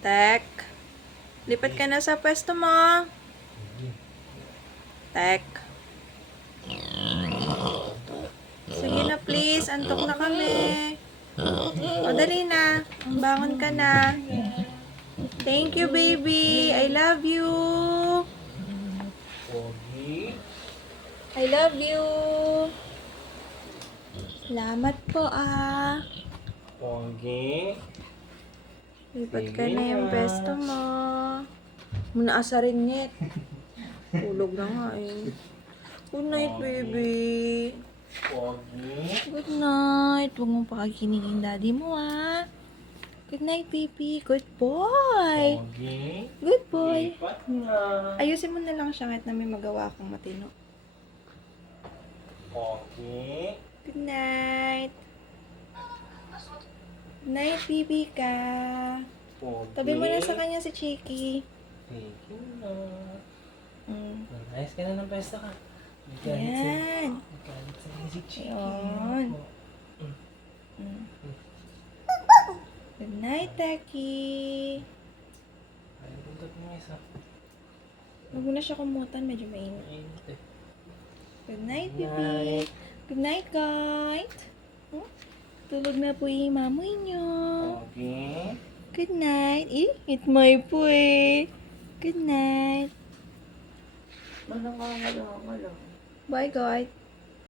Tek, lipat ka na sa pwesto mo. Tek. Sige na please, antok na kami. O dali na, bangon ka na. Thank you baby, I love you. Pogi. I love you. Salamat po Pogi. Lipat ka Sige na yung na. pwesto mo. Muna asarin niya. Tulog na nga eh. Good night, baby. Pogi. Good night. Huwag mong pakakinigin daddy mo, Good night, baby. Good boy. Pogi. Good boy. Lipat na. Ayusin mo na lang siya kahit na may magawa kang matino. Pogi. Good night. Good night, baby ka. Pogi. Tabi mo na sa kanya si Chiki. Sige na. Mm. Ayos ka na ng pwesto ka. Yan. Nagalit sa'yo si Chiki. Yun. Mm. Good night, Taki. Ay, buntot mo isa. Huwag mo na siya kumutan. Medyo mainit. Mainit eh. Good night, Good baby. night. Good night, guys. Tulog na po yung mamoy nyo. Pogi. Good night. It's my po eh. Good night. Malangangalo. Bye, guys.